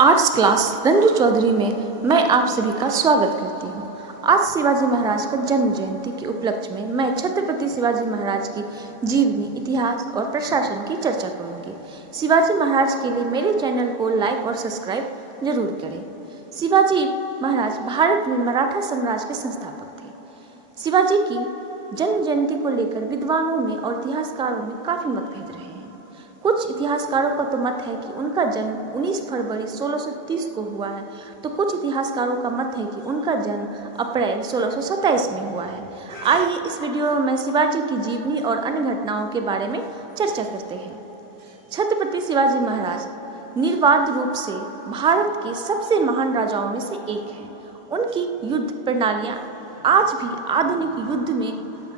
Arts class Ranju Chaudhary में मैं आप सभी का स्वागत करती हूँ। आज शिवाजी महाराज का जन्म जयंती के उपलक्ष्य में मैं छत्रपति शिवाजी महाराज की जीवनी, इतिहास और प्रशासन की चर्चा करूँगी। शिवाजी महाराज के लिए मेरे चैनल को लाइक और सब्सक्राइब जरूर करें। शिवाजी महाराज भारत में मराठा साम्राज्य के संस्थापक थे। शिवाजी की जन्म जयंती को लेकर विद्वानों में और इतिहासकारों में काफ़ी मतभेद रहे हैं। कुछ इतिहासकारों का तो मत है कि उनका जन्म 19 फरवरी 1630 को हुआ है, तो कुछ इतिहासकारों का मत है कि उनका जन्म अप्रैल 1627 में हुआ है। आइए इस वीडियो में शिवाजी की जीवनी और अन्य घटनाओं के बारे में चर्चा करते हैं। छत्रपति शिवाजी महाराज निर्बाध रूप से भारत के सबसे महान राजाओं में से एक हैं। उनकी युद्ध प्रणालियाँ आज भी आधुनिक युद्ध में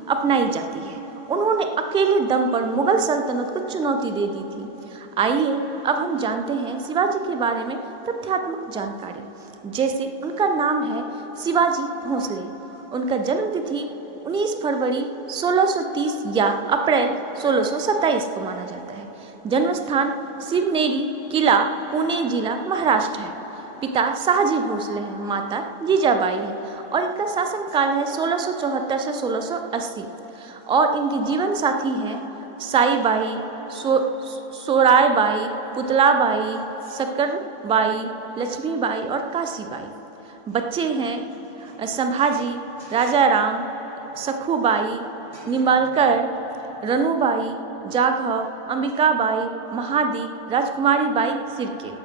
अपनाई जाती है। उन्होंने अकेले दम पर मुगल सल्तनत को चुनौती दे दी थी। आइए अब हम जानते हैं शिवाजी के बारे में तथ्यात्मक जानकारी। जैसे उनका नाम है शिवाजी भोंसले। उनका जन्म तिथि 19 फरवरी 1630 या अप्रैल 1627 को माना जाता है। जन्म स्थान शिवनेरी किला, पुणे जिला, महाराष्ट्र है। पिता शाहजी भोसले हैं, माता जीजाबाई है और इनका शासनकाल है 1674 से 1680। और इनके जीवन साथी हैं साईबाई, सोरायबाई, पुतलाबाई, शक्करबाई, लक्ष्मीबाई और काशीबाई। बच्चे हैं संभाजी, राजाराम, सखुबाई, निम्बालकर, रनुबाई, जाघव, अंबिकाबाई, महादी, राजकुमारी बाई सिरके।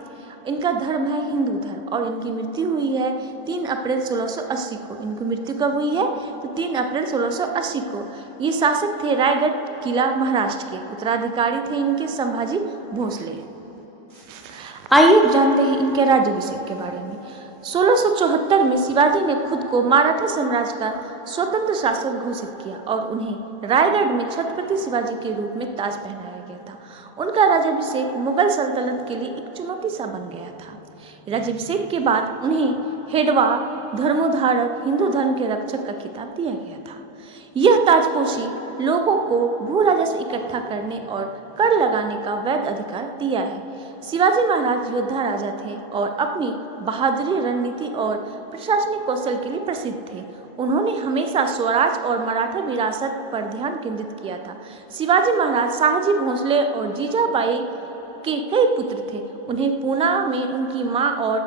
इनका धर्म है हिंदू धर्म और इनकी मृत्यु हुई है 3 अप्रैल 1680 को। इनकी मृत्यु कब हुई है? तो 3 अप्रैल 1680 को। ये शासक थे रायगढ़ किला, महाराष्ट्र के। उत्तराधिकारी थे इनके संभाजी भोसले। आइए जानते हैं इनके राज्याभिषेक के बारे में। 1674 में शिवाजी ने खुद को मराठा साम्राज्य का स्वतंत्र शासक घोषित किया और उन्हें रायगढ़ में छत्रपति शिवाजी के रूप में ताज पहनाया गया था। उनका राज्याभिषेक मुगल सल्तनत के लिए एक चुनौती सा बन गया था। राज्याभिषेक के बाद उन्हें हेडवा, धर्मोद्धारक, हिंदू धर्म के रक्षक का खिताब दिया गया था। यह ताजपोशी लोगों को भू राजस्व इकट्ठा करने और कर लगाने का वैध अधिकार दिया है। शिवाजी महाराज योद्धा राजा थे और अपनी बहादुरी, रणनीति और प्रशासनिक कौशल के लिए प्रसिद्ध थे। उन्होंने हमेशा स्वराज और मराठा विरासत पर ध्यान केंद्रित किया था। शिवाजी महाराज शाहजी भोसले और जीजाबाई के कई पुत्र थे। उन्हें पूना में उनकी मां और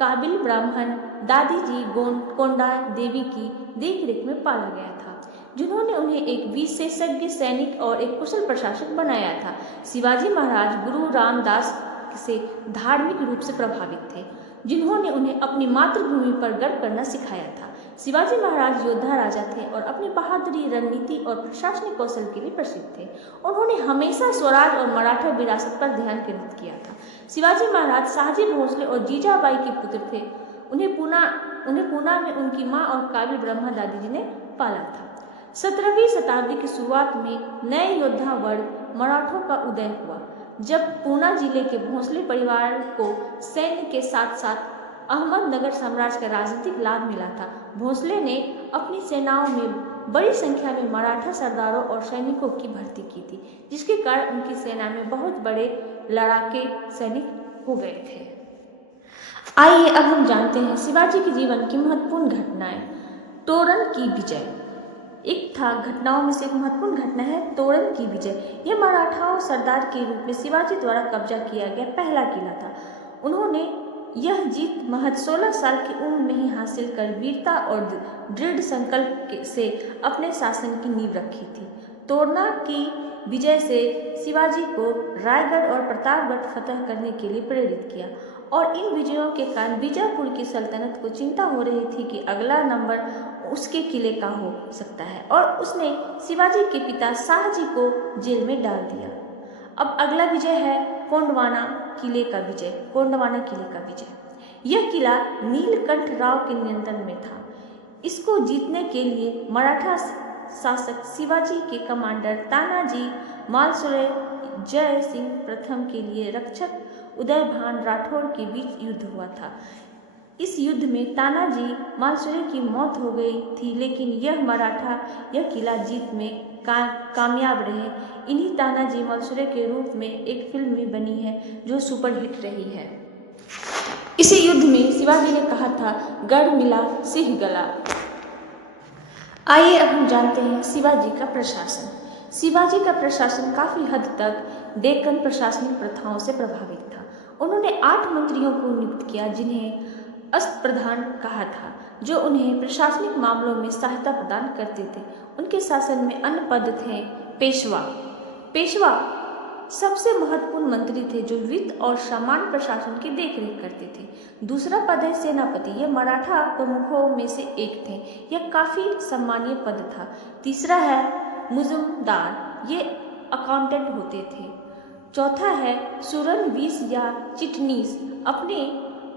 काबिल ब्राह्मण दादी जी कोंडा देवी की देखरेख में पाला गया था, जिन्होंने उन्हें एक विशेषज्ञ सैनिक और एक कुशल प्रशासक बनाया था। शिवाजी महाराज गुरु रामदास से धार्मिक रूप से प्रभावित थे, जिन्होंने उन्हें अपनी मातृभूमि पर गर्व करना सिखाया था। शिवाजी महाराज योद्धा राजा थे और अपनी बहादुरी, रणनीति और प्रशासनिक कौशल के लिए प्रसिद्ध थे। उन्होंने हमेशा स्वराज और मराठा विरासत पर ध्यान केंद्रित किया था। शिवाजी महाराज शाहजी भोसले और जीजाबाई के पुत्र थे। उन्हें पूना में उनकी मां और काबिल ब्रह्मा दादी जी ने पाला था। 17वीं शताब्दी की शुरुआत में नए योद्धा वर्ग मराठों का उदय हुआ, जब पूना जिले के भोसले परिवार को सैन्य के साथ साथ अहमदनगर साम्राज्य का राजनीतिक लाभ मिला था। भोसले ने अपनी सेनाओं में बड़ी संख्या में मराठा सरदारों और सैनिकों की भर्ती की थी, जिसके कारण उनकी सेना में बहुत बड़े लड़ाके सैनिक हो गए थे। आइए अब हम जानते हैं शिवाजी के जीवन की महत्वपूर्ण घटनाएं। तोरण की विजय एक था घटनाओं में से एक महत्वपूर्ण घटना है तोरण की विजय। यह मराठाओं सरदार के रूप में शिवाजी द्वारा कब्जा किया गया पहला किला था। उन्होंने यह जीत महज 16 साल की उम्र में ही हासिल कर वीरता और दृढ़ संकल्प से अपने शासन की नींव रखी थी। तोरना की विजय से शिवाजी को रायगढ़ और प्रतापगढ़ फतह करने के लिए प्रेरित किया और इन विजयों के कारण बीजापुर की सल्तनत को चिंता हो रही थी कि अगला नंबर उसके किले का हो सकता है और उसने शिवाजी के पिता शाहजी को जेल में डाल दिया। अब अगला विजय है कोंडवाना किले का विजय। यह किला नीलकंठ राव के नियंत्रण में था। इसको जीतने के लिए मराठा शासक शिवाजी के कमांडर तानाजी मालसुरे जय सिंह प्रथम के लिए रक्षक उदयभान राठौर के बीच युद्ध हुआ था। इस युद्ध में तानाजी मालसुरे की मौत हो गई थी, लेकिन यह किला जीत में कामयाब रहे। इन्हीं तानाजी मालसुरे के रूप में एक फिल्म भी बनी है जो सुपरहिट रही है। इसी युद्ध में शिवाजी ने कहा था, गढ़ मिला सिंह गला। आइए अब हम जानते हैं शिवाजी का प्रशासन। शिवाजी का प्रशासन काफी हद तक डेक्कन प्रशासनिक प्रथाओं से प्रभावित था। उन्होंने 8 मंत्रियों को नियुक्त किया जिन्हें अस्तप्रधान कहा था, जो उन्हें प्रशासनिक मामलों में सहायता प्रदान करते थे। उनके शासन में अन्य पद थे पेशवा। पेशवा सबसे महत्वपूर्ण मंत्री थे जो वित्त और सामान्य प्रशासन की देखरेख करते थे। दूसरा पद है सेनापति। यह मराठा प्रमुखों में से एक थे। यह काफी सम्मानीय पद था। तीसरा है मुजुमदार। ये अकाउंटेंट होते थे। चौथा है सुरनवीस या चिटनीस। अपने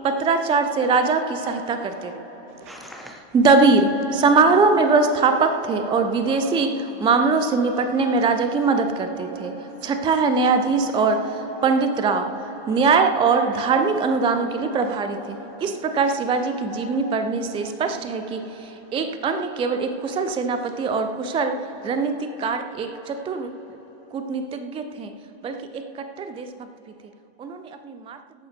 पत्राचार से राजा की सहायता करते थे। दबीर समारोह में व्यवस्थापक थे और विदेशी मामलों से निपटने में राजा की मदद करते थे। छठा है न्यायाधीश और पंडित राव। न्याय और धार्मिक अनुदानों के लिए प्रभारी थे। इस प्रकार शिवाजी की जीवनी पढ़ने से स्पष्ट है कि एक अन्य केवल एक कुशल सेनापति और कुशल रणनीतिकार, एक चतुर कूटनीतिज्ञ थे, बल्कि एक कट्टर देशभक्त भी थे। उन्होंने अपनी मातृभूमि